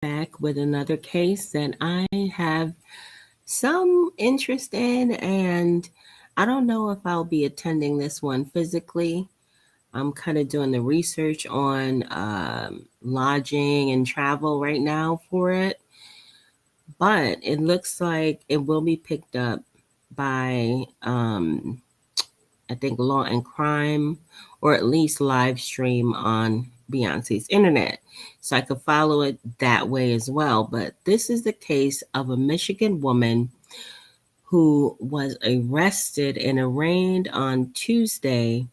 back with another case that I have some interest in, and I don't know if I'll be attending this one physically. I'm kind of doing the research on lodging and travel right now for it, but it looks like it will be picked up by, I think, Law and Crime, or at least live stream on Beyonce's internet. So I could follow it that way as well. But this is the case of a Michigan woman who was arrested and arraigned on Tuesday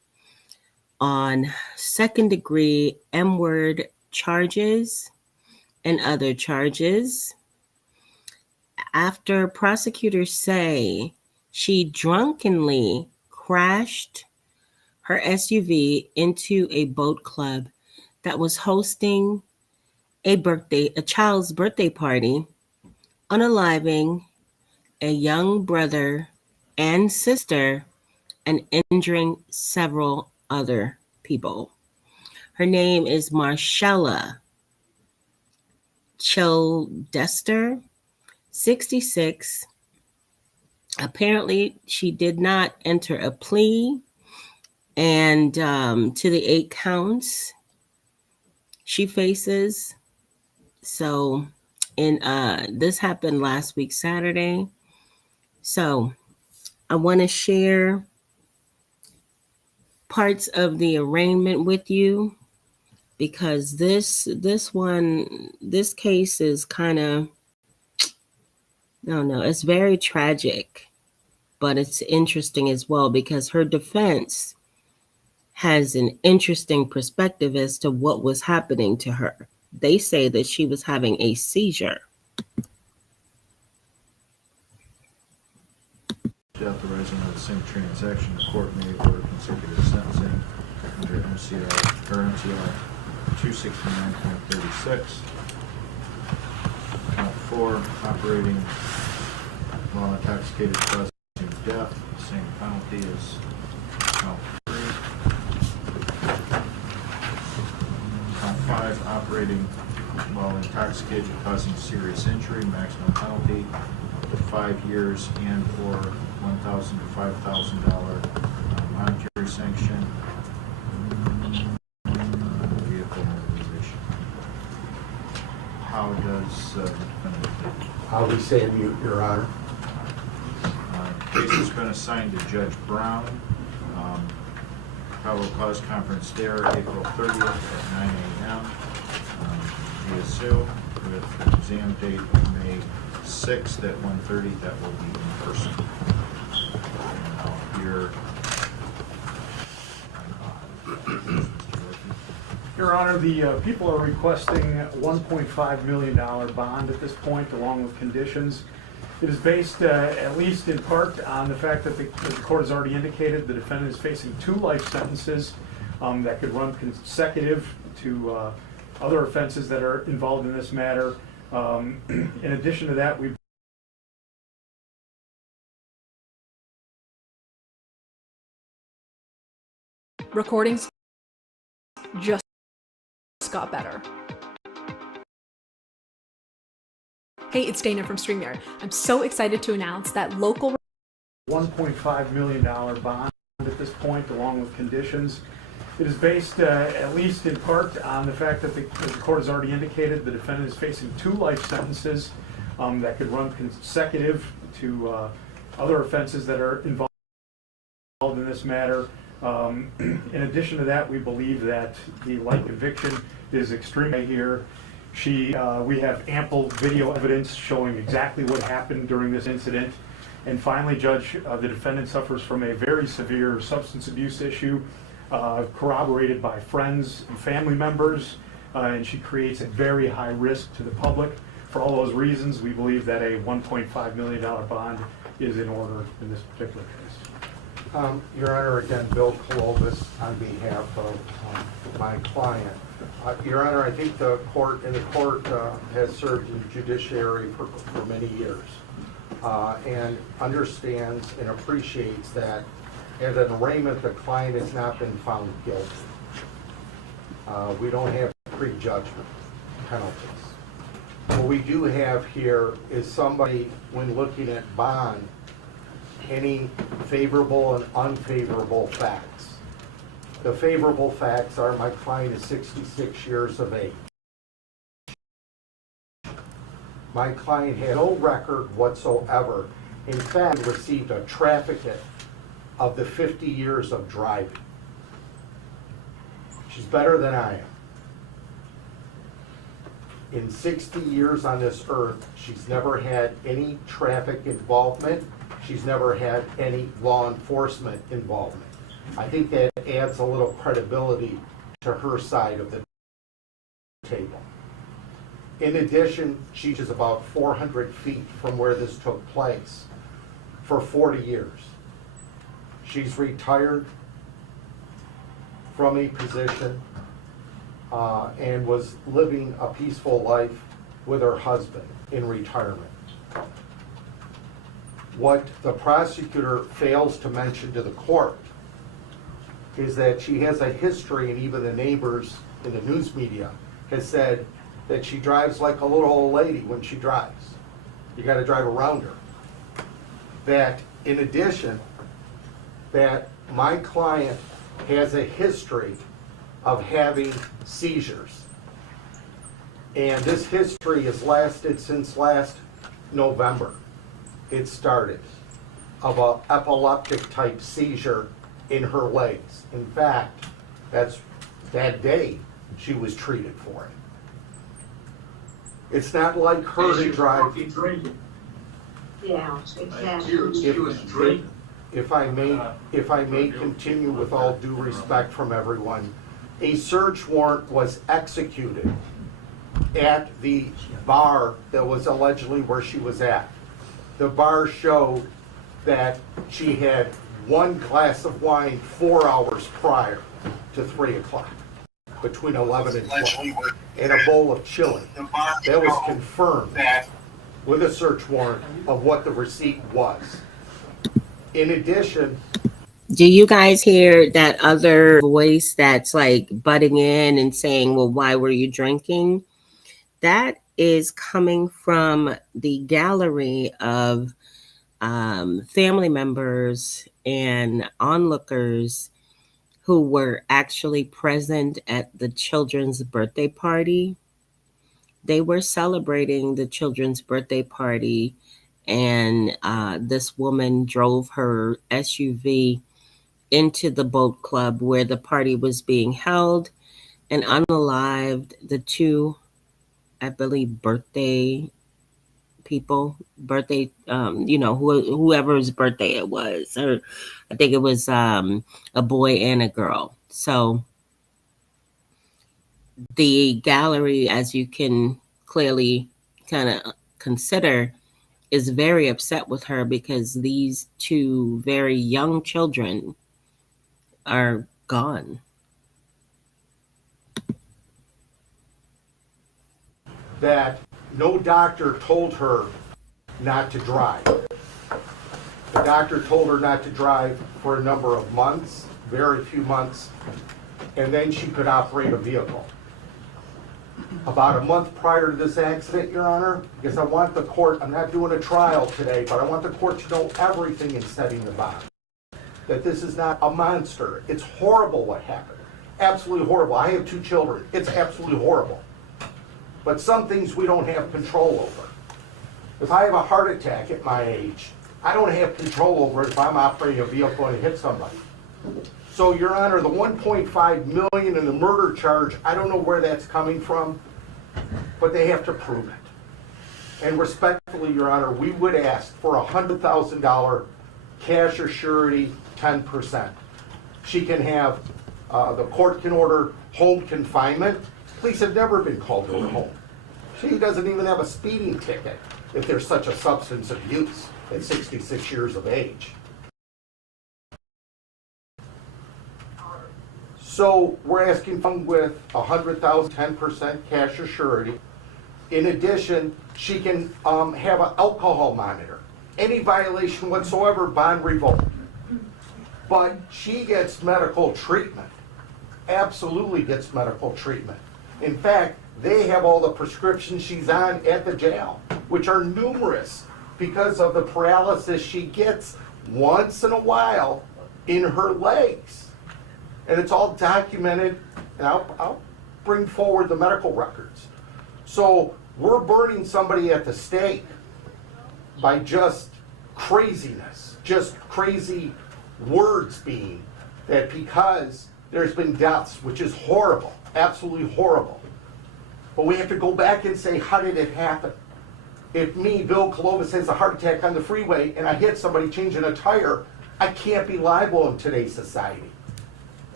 on second-degree M-word charges and other charges after prosecutors say she drunkenly crashed her SUV into a boat club that was hosting a child's birthday party, unaliving a young brother and sister and injuring several other people. Her name is Marshella Childester, 66. Apparently, she did not enter a plea, and to the 8 counts she faces. So, this happened last week, Saturday. So, I want to share parts of the arraignment with you because this case is kind of, I don't know, it's very tragic, but it's interesting as well because her defense has an interesting perspective as to what was happening to her. They say that she was having a seizure. Authorizing of the same transaction, the court may order consecutive sentencing under MCR 269.36. Count 4, operating while intoxicated causing death, the same penalty as count 3. Count 5, operating while intoxicated causing serious injury, maximum penalty up to 5 years and or $1,000 to $5,000 monetary sanction. Vehicle mobilization. How does the defendant think? I'll be saying mute, Your Honor. Case has been assigned to Judge Brown. Probable cause conference there, April 30th at 9 a.m. We assume with exam date of May 6th at 1:30, that will be in person. And I'll hear. Your Honor, the people are requesting a $1.5 million bond at this point, along with conditions. It is based, at least in part, on the fact that the court has already indicated the defendant is facing 2 life sentences that could run consecutive to other offenses that are involved in this matter. In addition to that, we recordings just got better. Hey, it's Dana from StreamYard. I'm so excited to announce that local $1.5 million bond at this point, along with conditions. It is based, at least in part, on the fact that the court has already indicated the defendant is facing 2 life sentences that could run consecutive to other offenses that are involved in this matter. In addition to that, we believe that the light conviction is extremely here. We have ample video evidence showing exactly what happened during this incident. And finally, Judge, the defendant suffers from a very severe substance abuse issue, corroborated by friends and family members, and she creates a very high risk to the public. For all those reasons, we believe that a $1.5 million bond is in order in this particular case. Your Honor, again, Bill Colobus on behalf of my client. Your Honor, I think the court has served in the judiciary for many years and understands and appreciates that at an arraignment the client has not been found guilty. We don't have prejudgment penalties. what we do have here is somebody, when looking at bond, any favorable and unfavorable facts. The favorable facts are my client is 66 years of age. My client had no record whatsoever. In fact, received a traffic ticket of the 50 years of driving. She's better than I am. In 60 years on this earth, she's never had any traffic involvement. She's never had any law enforcement involvement. I think that adds a little credibility to her side of the table. In addition, she is about 400 feet from where this took place for 40 years. She's retired from a position and was living a peaceful life with her husband in retirement. What the prosecutor fails to mention to the court is that she has a history, and even the neighbors in the news media has said that she drives like a little old lady when she drives. You got to drive around her. That in addition, that my client has a history of having seizures. And this history has lasted since last November. It started of an epileptic type seizure in her legs. In fact, that's that day she was treated for it. It's not like her to drive. Yeah, exactly. If I may continue with all due respect from everyone, a search warrant was executed at the bar that was allegedly where she was at. The bar showed that she had one glass of wine 4 hours prior to 3 o'clock, between 11 and 12, and a bowl of chili. That was confirmed with a search warrant of what the receipt was. In addition, Do you guys hear that other voice that's like butting in and saying, well, why were you drinking? That is coming from the gallery of family members and onlookers who were actually present at the children's birthday party. They were celebrating the children's birthday party, and this woman drove her SUV into the boat club where the party was being held and unalived the two, I believe, birthday whoever's birthday it was, or I think it was a boy and a girl. So the gallery, as you can clearly kind of consider, is very upset with her because these two very young children are gone. that no doctor told her not to drive. The doctor told her not to drive for a number of months, very few months, and then she could operate a vehicle. About a month prior to this accident, Your Honor, because I want the court, I'm not doing a trial today, but I want the court to know everything in setting the bond. That this is not a monster. It's horrible what happened. Absolutely horrible. I have 2 children. It's absolutely horrible. But some things we don't have control over. If I have a heart attack at my age, I don't have control over it if I'm operating a vehicle and hit somebody. So, Your Honor, the $1.5 million in the murder charge, I don't know where that's coming from, but they have to prove it. And respectfully, Your Honor, we would ask for a $100,000 cash or surety, 10%. She can have, the court can order home confinement. Police have never been called to her home. She doesn't even have a speeding ticket if there's such a substance abuse at 66 years of age. So we're asking with $100,000, 10% cash or surety. In addition, she can have an alcohol monitor. Any violation whatsoever, bond revoked. But she gets medical treatment. Absolutely gets medical treatment. In fact, They have all the prescriptions she's on at the jail, which are numerous because of the paralysis she gets once in a while in her legs. And it's all documented, and I'll bring forward the medical records. So we're burning somebody at the stake by just craziness, just crazy words being that because there's been deaths, which is horrible, absolutely horrible. But we have to go back and say, how did it happen? If me, Bill Clovis, has a heart attack on the freeway and I hit somebody changing a tire, I can't be liable in today's society.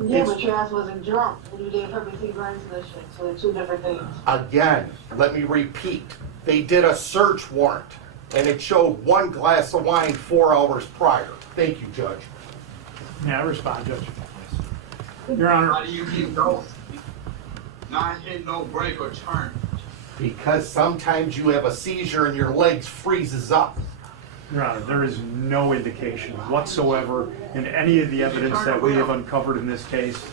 Yeah, but your ass wasn't drunk when you gave her 15 grand to this shit, so they're two different things. Again, let me repeat, they did a search warrant and it showed 1 glass of wine 4 hours prior. Thank you, Judge. May I respond, Judge? Your Honor. How do you keep going? Not hit no break or turn. Because sometimes you have a seizure and your legs freezes up. Your Honor, there is no indication whatsoever in any of the evidence that we have uncovered in this case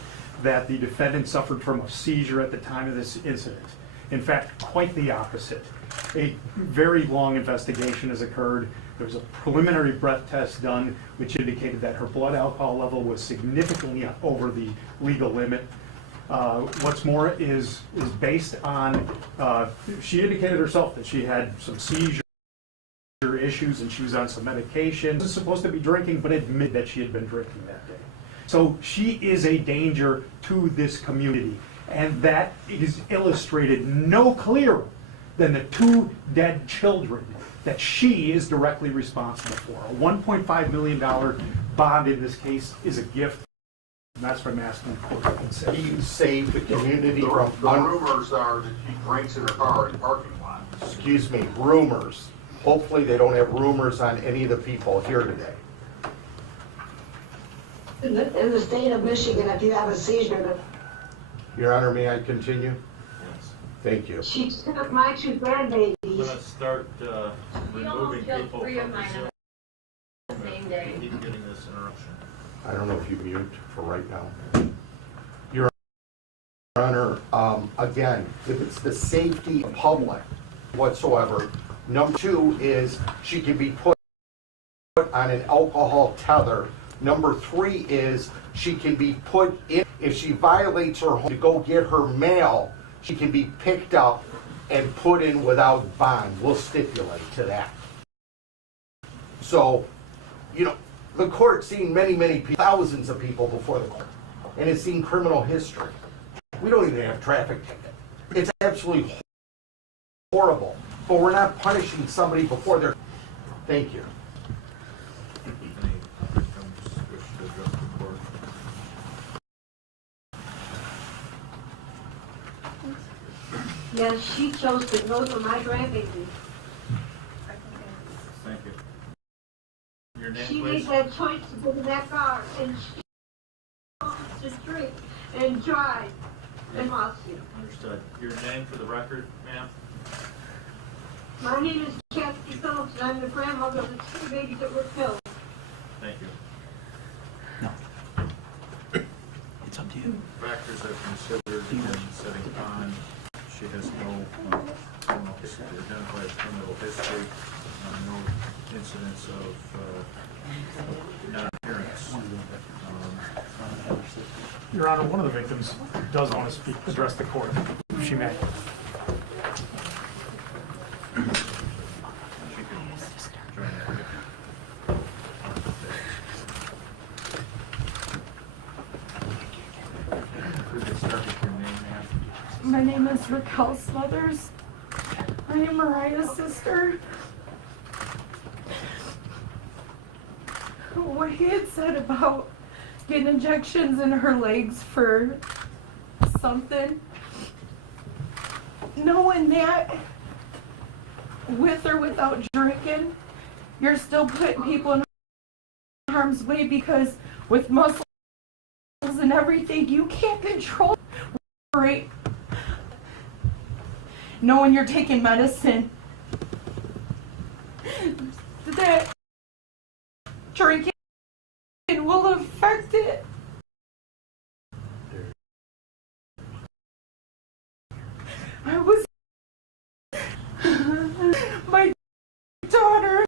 that the defendant suffered from a seizure at the time of this incident. In fact, quite the opposite. A very long investigation has occurred. There was a preliminary breath test done which indicated that her blood alcohol level was significantly over the legal limit. What's more is based on, she indicated herself that she had some seizure issues and she was on some medication. She was supposed to be drinking, but admitted that she had been drinking that day. So she is a danger to this community, and that is illustrated no clearer than the 2 dead children that she is directly responsible for. A $1.5 million bond in this case is a gift, and that's what I'm asking the court to consider. You saved the community The from one. rumors are that she drinks in her car in the parking lot. Excuse me, rumors. Hopefully they don't have rumors on any of the people here today. In the state of Michigan, if you have a seizure, Your Honor, may I continue? Yes. Thank you. she took my 2 grandbabies. Let's start removing people from the Zoom. Same day. Keep getting this interruption. I don't know if you mute for right now. Your Honor, again, if it's the safety of the public whatsoever, number 2 is she can be put on an alcohol tether. Number 3 is she can be put in, if she violates her home to go get her mail, she can be picked up and put in without bond. We'll stipulate to that. So, you know, the court's seen many people, thousands of people before the court, and it's seen criminal history. We don't even have traffic ticket. It's absolutely horrible, but we're not punishing somebody before they're. Thank you. Any victims wish to address the court? Yes, she chose to go to my grandbabies. Thank you. Your name, She please? made that choice to go to that car, and she wants to drink and drive and lost you. Understood. Your name for the record, ma'am? My name is Kathy Phillips, and I'm the grandmother of the 2 babies that were killed. Thank you. It's up to you. Factors are considered in setting bond. She has no criminal history, identified criminal history, no incidents of non-appearance. Your Honor, one of the victims does want to speak, address the court, if she may. She can join that. Could you start with your name, ma'am? My name is Raquel Smothers. I am Mariah's sister. What he had said about getting injections in her legs for something, knowing that with or without drinking, you're still putting people in harm's way because with muscles and everything, you can't control, right? Knowing you're taking medicine, that drinking will affect it. I was my daughter,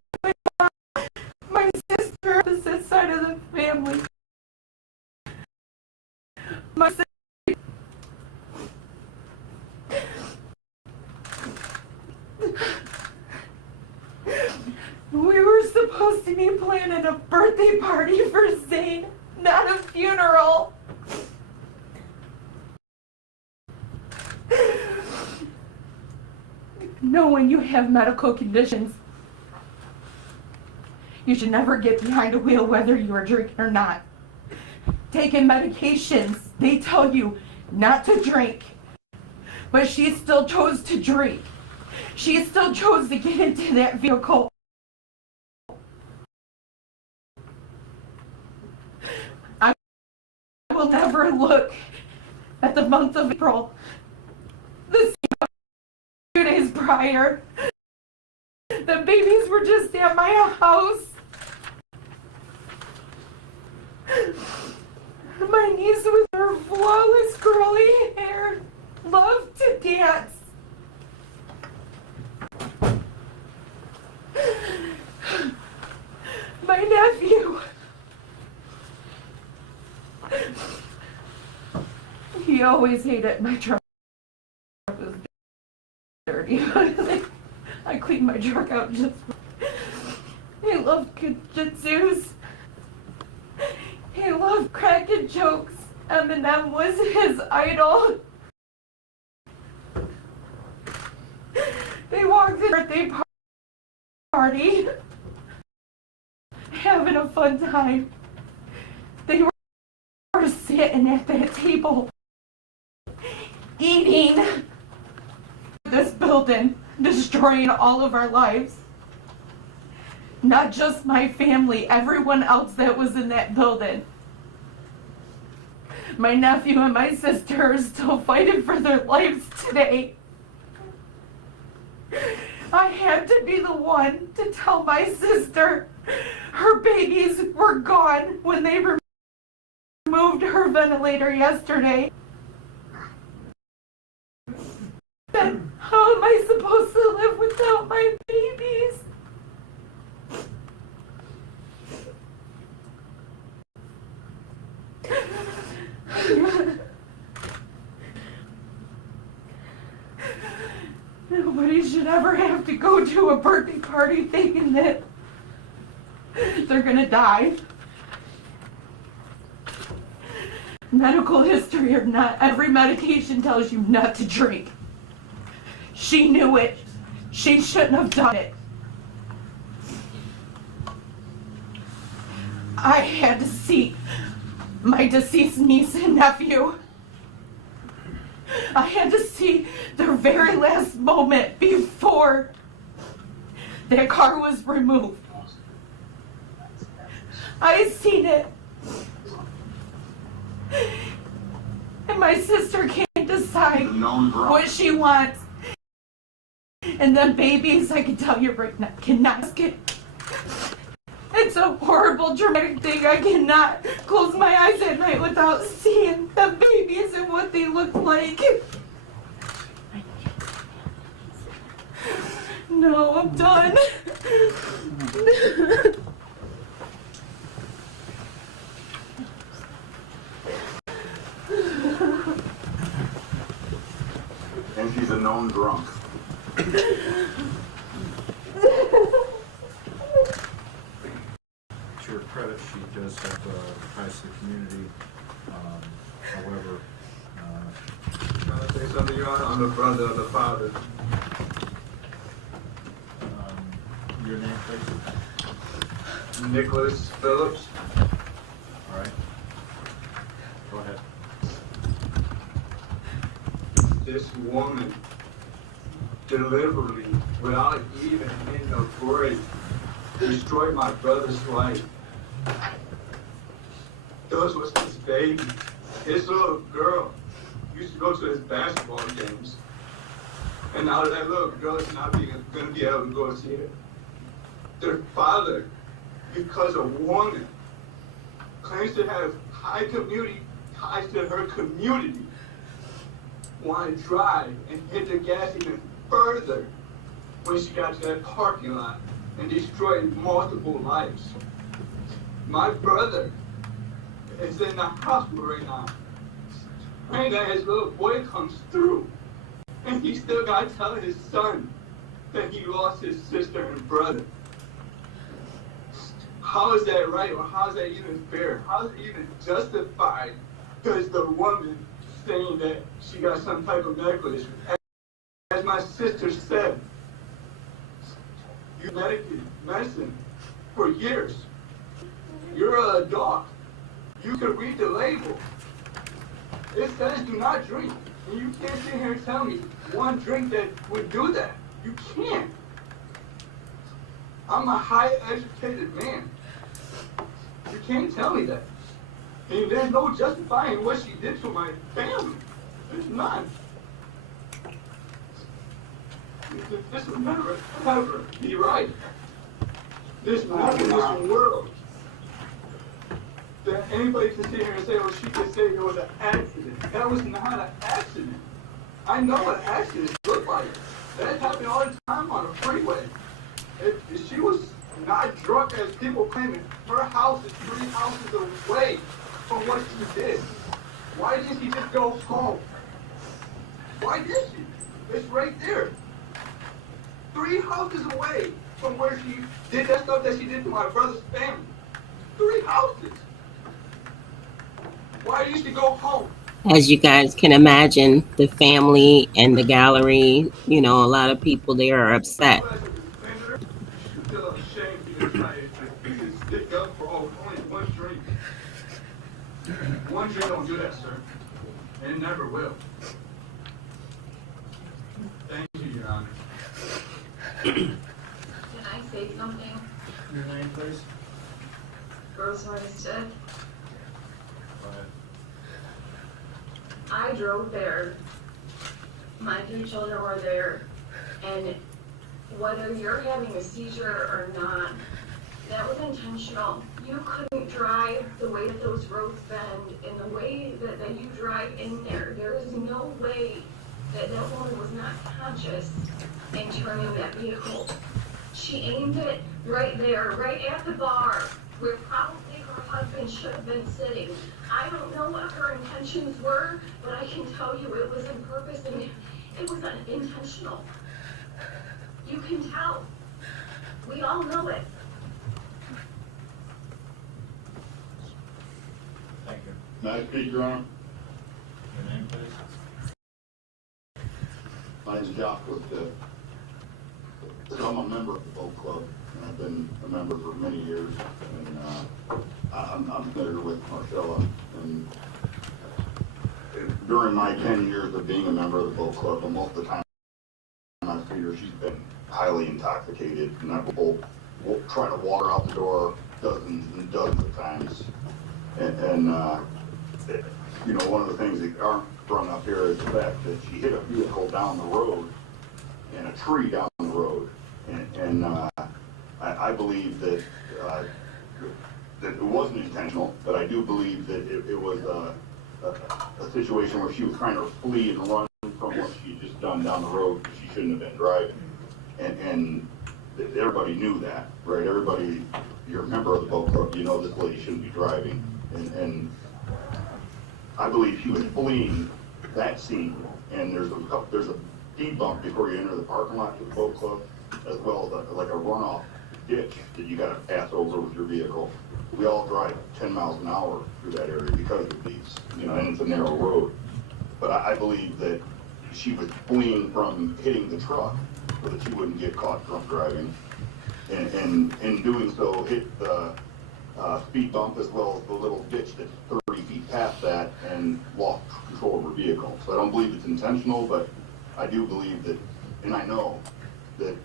my sister, opposite side of the family. My sister. We were supposed to be planning a birthday party for Zane, not a funeral. Know when you have medical conditions, you should never get behind a wheel whether you are drinking or not. Taking medications, they tell you not to drink, but she still chose to drink. She still chose to get into that vehicle. I will never look at the month of April, the 2 days prior. The babies were just at my house. My niece with her flawless curly hair loved to dance. My nephew, he always hated my truck. It was dirty. I cleaned my truck out just. He loved jujitsus. He loved cracking jokes. Eminem was his idol. They walked in the birthday party, having a fun time. They were sitting at that table, eating. This building, destroying all of our lives. Not just my family, everyone else that was in that building. My nephew and my sister are still fighting for their lives today. I had to be the one to tell my sister her babies were gone when they removed her ventilator yesterday. Then how am I supposed to live without my babies? Nobody should ever have to go to a birthday party thinking that they're gonna die. Medical history or not, every medication tells you not to drink. She knew it. She shouldn't have done it. I had to see my deceased niece and nephew. I had to see their very last moment before their car was removed. I seen it. And my sister can't decide what she wants. And then babies, I can tell you right now, cannot get. It's a horrible, dramatic thing. I cannot close my eyes at night without seeing the babies and what they look like. No, I'm done. And she's a known drunk. To her credit, she does have ties to the community. However, Can I say something, Your Honor? I'm the brother of the father. your name, please? Nicholas Phillips. All right. Go ahead. This woman deliberately, without even in a break, destroyed my brother's life. Those was his baby. His little girl used to go to his basketball games. And now that little girl is not going to be able to go see it. Their father, because a woman claims to have high community ties to her community, want to drive and hit the gas even further when she got to that parking lot and destroyed multiple lives. My brother is in the hospital right now. Praying that his little boy comes through. And he still got to tell his son that he lost his sister and brother. How is that right, or how is that even fair? How is it even justified? Because the woman saying that she got some type of medical issue. As my sister said, you medicated medicine for years. You're an adult. You can read the label. It says do not drink. And you can't sit here and tell me one drink that would do that. You can't. I'm a high educated man. You can't tell me that. And there's no justifying what she did to my family. There's none. This will never, ever be right. There's nothing in this world that anybody can sit here and say, well, she could say it was an accident. That was not an accident. I know what accidents look like. That happened all the time on the freeway. If she was not drunk as people claiming, her house is 3 houses away from what she did. Why didn't she just go home? Why did she? It's right there. 3 houses away from where she did that stuff that she did to my brother's family. 3 houses. Why didn't she go home? As you guys can imagine, the family and the gallery, you know, a lot of people there are upset. You feel ashamed because you can stick up for only one drink. One drink don't do that, sir. And it never will. Thank you, Your Honor. Can I say something? Your name, please. Rose Hoisted. I drove there. My 2 children were there. And whether you're having a seizure or not, that was intentional. You couldn't drive the way that those roads bend and the way that you drive in there. There is no way that that woman was not conscious in turning that vehicle. She aimed it right there, right at the bar, where probably her husband should have been sitting. I don't know what her intentions were, but I can tell you it was on purpose and it was unintentional. You can tell. We all know it. Thank you. May I speak, Your Honor? Your name, please? My name is Josh Woodstead. So I'm a member of the Boat Club, and I've been a member for many years, and I'm familiar with Marcella. And during my 10 years of being a member of the Boat Club, most of the time I see her, she's been highly intoxicated, and I will try to walk her out the door dozens and dozens of times. And you know, one of the things that aren't brought up here is the fact that she hit a vehicle down the road and a tree down the road. And I believe that it wasn't intentional, but I do believe that it was a situation where she was trying to flee and run from what she had just done down the road because she shouldn't have been driving. And everybody knew that, right? Everybody, you're a member of the boat club, you know this lady shouldn't be driving. And I believe she was fleeing that scene. And there's a speed bump before you enter the parking lot to the boat club, as well as like a runoff ditch that you got to pass over with your vehicle. We all drive 10 miles an hour through that area because of these, you know, and it's a narrow road. But I believe that she was fleeing from hitting the truck so that she wouldn't get caught drunk driving. And in doing so, hit the speed bump as well as the little ditch that's 30 feet past that and lost control of her vehicle. So I don't believe it's intentional, but I do believe that, and I know that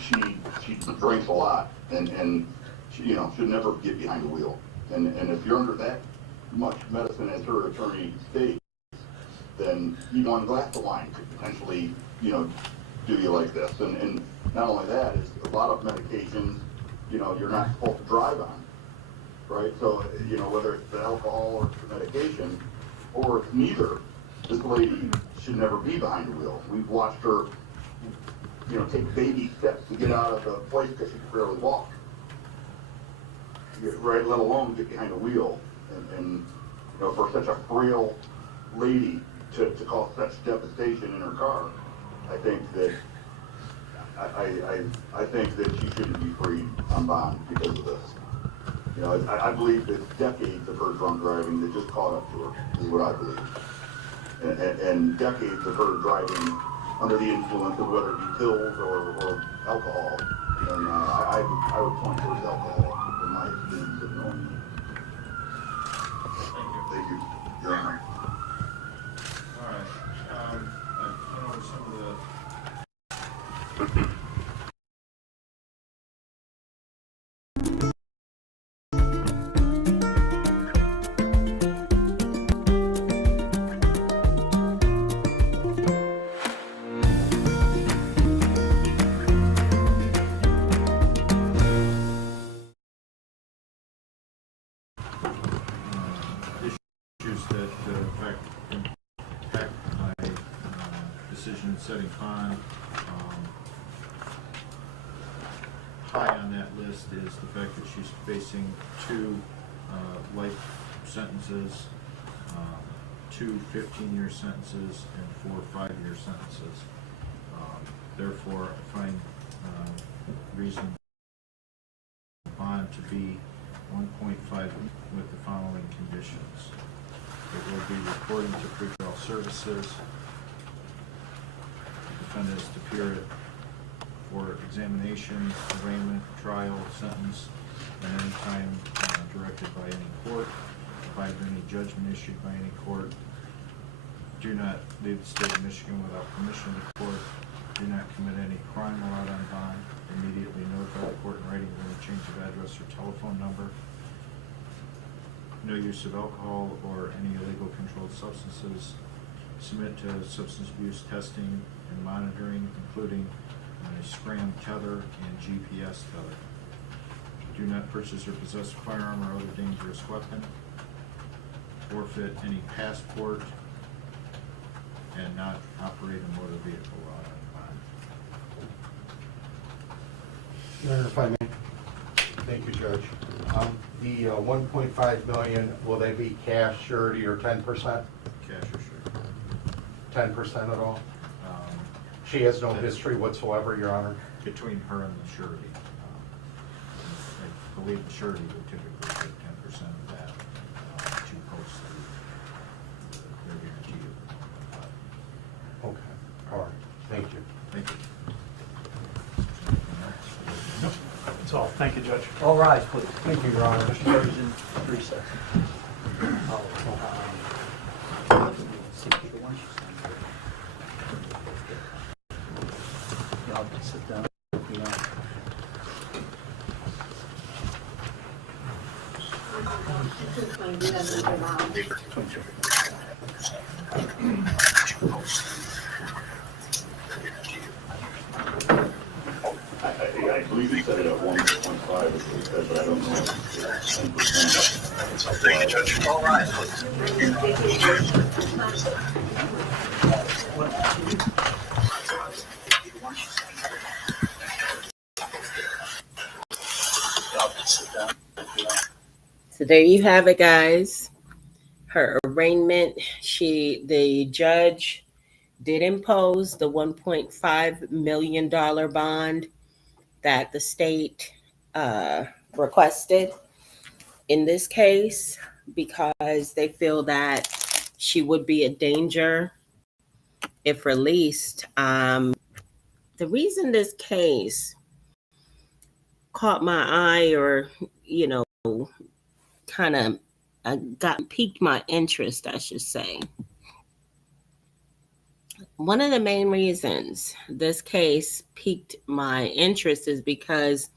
she drinks a lot and she, you know, should never get behind the wheel. And if you're under that much medicine as her attorney states, then even one glass of wine could potentially, you know, do you like this. And not only that, is a lot of medications, you know, you're not supposed to drive on, right? So, you know, whether it's the alcohol or it's the medication, or it's neither, this lady, should never be behind the wheel. We've watched her, take baby steps to get out of the place because she can barely walk. Right, let alone get behind the wheel. And for such a frail lady to cause such devastation in her car, I think that I think that she shouldn't be freed on bond because of this. I believe it's decades of her drunk driving that just caught up to her, is what I believe. And decades of her driving under the influence of whether it be pills or alcohol. And I would point towards alcohol in my experience of knowing you. Thank you, Your Honor. All right. I went over some of the issues that impact my decision in setting bond. High on that list is the fact that she's facing 2 life sentences, 2 15-year sentences, and 4 5-year sentences. Therefore, I find reason bond to be 1.5 with the following conditions. It will be reporting to pretrial services. The defendant is to appear for examination, arraignment, trial, sentence, at any time directed by any court, abide by any judgment issued by any court. Do not leave the state of Michigan without permission of the court. Do not commit any crime allowed on bond. Immediately notify the court in writing of any change of address or telephone number. No use of alcohol or any illegal controlled substances. Submit to substance abuse testing and monitoring, including a SCRAM tether and GPS tether. Do not purchase or possess a firearm or other dangerous weapon. Forfeit any passport and not operate a motor vehicle while on bond. Your Honor, if I may. Thank you, Judge. The 1.5 million, will they be cash, surety, or 10%? Cash or surety. 10% at all? She has no history whatsoever, Your Honor. Between her and the surety. I believe the surety would typically get 10% of that to post their guarantee. Okay, all right, thank you. Thank you. That's all. Thank you, Judge. All rise, please. Thank you, Your Honor. Mr. Judge is in recess. Y'all can sit down if you want. I believe you said it at 1.5, as we said, but I don't know if it's 10%. Thank you, Judge. All rise, So there you have it, guys. Her arraignment. The judge did impose the $1.5 million bond that the state requested in this case because they feel that she would be a danger if released. The reason this case caught my eye, or kind of piqued my interest, I should say. One of the main reasons this case piqued my interest is because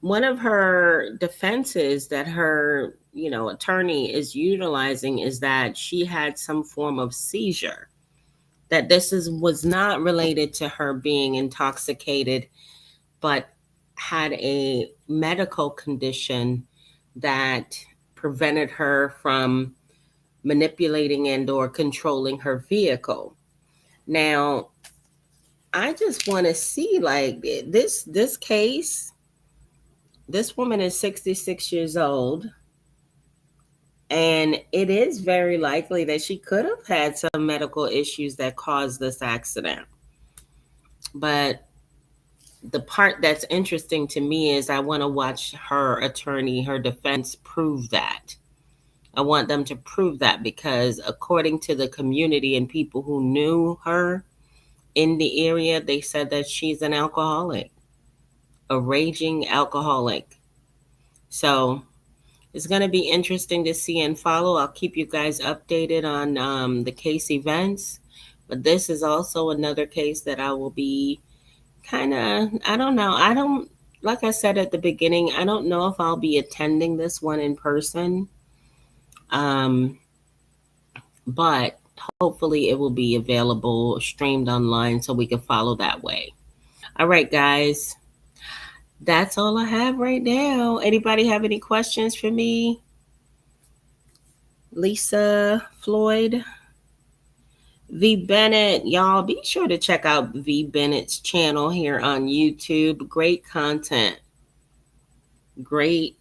one of her defenses that her, attorney is utilizing is that she had some form of seizure, that was not related to her being intoxicated, but had a medical condition that prevented her from manipulating and or controlling her vehicle. Now, I just want to see like this case. This woman is 66 years old, and it is very likely that she could have had some medical issues that caused this accident. But the part that's interesting to me is I want to watch her attorney, her defense, prove that. I want them to prove that, because according to the community and people who knew her in the area, they said that she's an alcoholic, a raging alcoholic. So it's going to be interesting to see and follow. I'll keep you guys updated on the case events. But this is also another case that I will be kind of, I don't know. Like I said at the beginning, I don't know if I'll be attending this one in person. But hopefully it will be available, streamed online, so we can follow that way. All right, guys. That's all I have right now. Anybody have any questions for me? Lisa, Floyd, V Bennett, y'all be sure to check out V Bennett's channel here on YouTube. Great content. Great,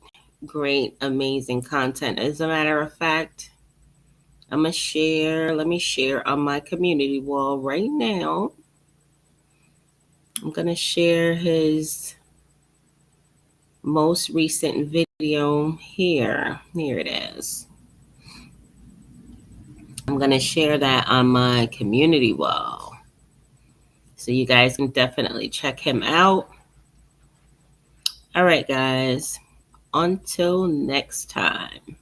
amazing content. As a matter of fact, let me share on my community wall right now. I'm going to share his most recent video here. Here it is. I'm going to share that on my community wall, so you guys can definitely check him out. All right, guys. Until next time.